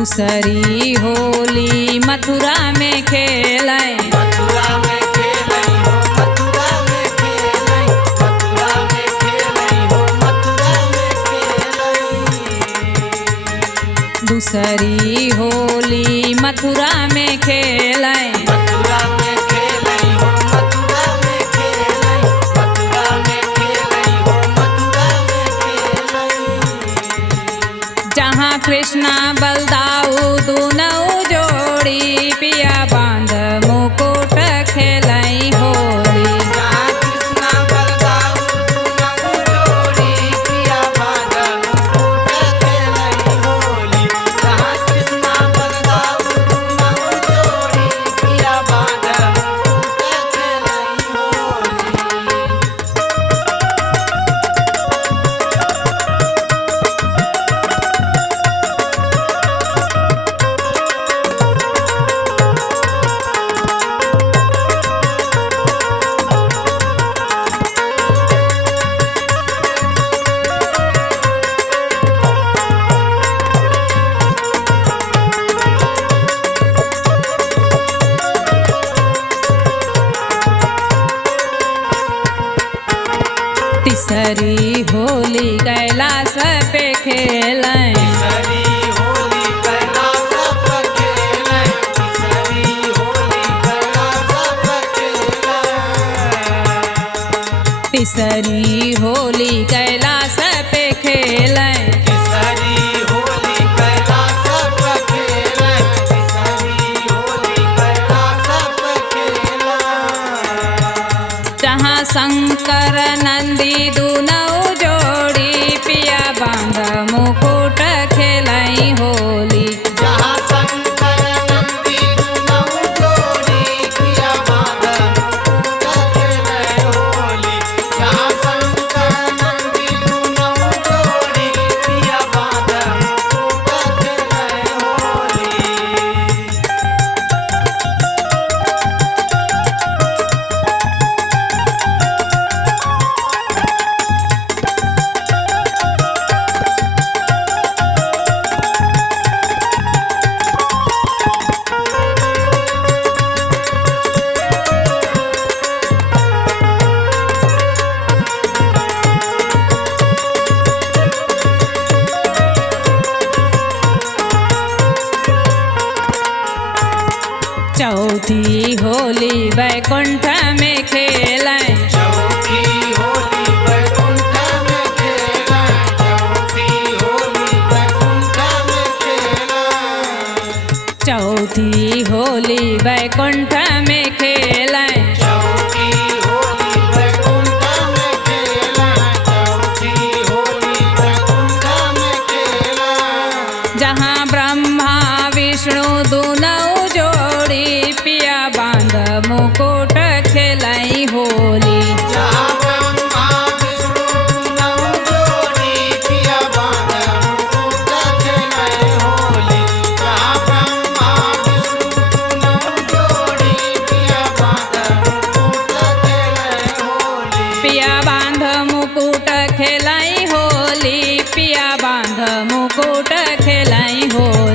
दूसरी होली मथुरा में खेलें, मथुरा में खेलई हो, मथुरा में खेलई, मथुरा में खेलई हो, मथुरा में खेलई। दूसरी होली मथुरा में खेलें, मथुरा में खेलई हो, मथुरा में खेलई, मथुरा में खेलई हो, मथुरा में खेलई। जहाँ कृष्णा बलदाऊ दुनऊ जोड़ी पिया बांध मुकुट खेलई होली। जहाँ कृष्णा बलदाऊ दुनऊ जोड़ी पिया बांध मुकुट खेलई होली। जहाँ कृष्णा बलदाऊ दुनऊ जोड़ी पिया बांध मुकुट खेलई होली। तीसरी होली कैलाश पे खेलें, तीसरी होली कैलाश पर खेलें, तीसरी होली कैलाश पर खेलें। तीसरी होली कैलाश पे खेलें, तीसरी होली कैलाश पर खेलें, तीसरी होली कैलाश पर खेलें। जहाँ शंकर नंदी दुनऊ जोड़ी पिया बांध मुकुट खेलई होली। जहाँ शंकर नंदी दुनऊ जोड़ी पिया बांध मुकुट खेलई होली। जहाँ शंकर नंदी दुनऊ जोड़ी पिया बांध मुकुट खेलई होली। चौथी होली वैकुंठ में खेलें, चौथी होली वैकुंठ में खेलें, चौथी होली वैकुंठ में खेलें। चौथी होली वैकुंठ में खेलें, चौथी होली वैकुंठ में खेलें, चौथी होली वैकुंठ में खेलें। जहाँ ब्रह्मा विष्णु दुनऊ जोड़ी पिया बांध मुकुट खेलई होली। जहाँ ब्रह्मा विष्णु दुनऊ जोड़ी पिया बांध मुकुट खेलई होली। जहाँ ब्रह्मा विष्णु दुनऊ जोड़ी पिया बांध मुकुट खेलई होली। पिया बांध मुकुट खेलई होली, पिया बांध मुकुट खेलई होली।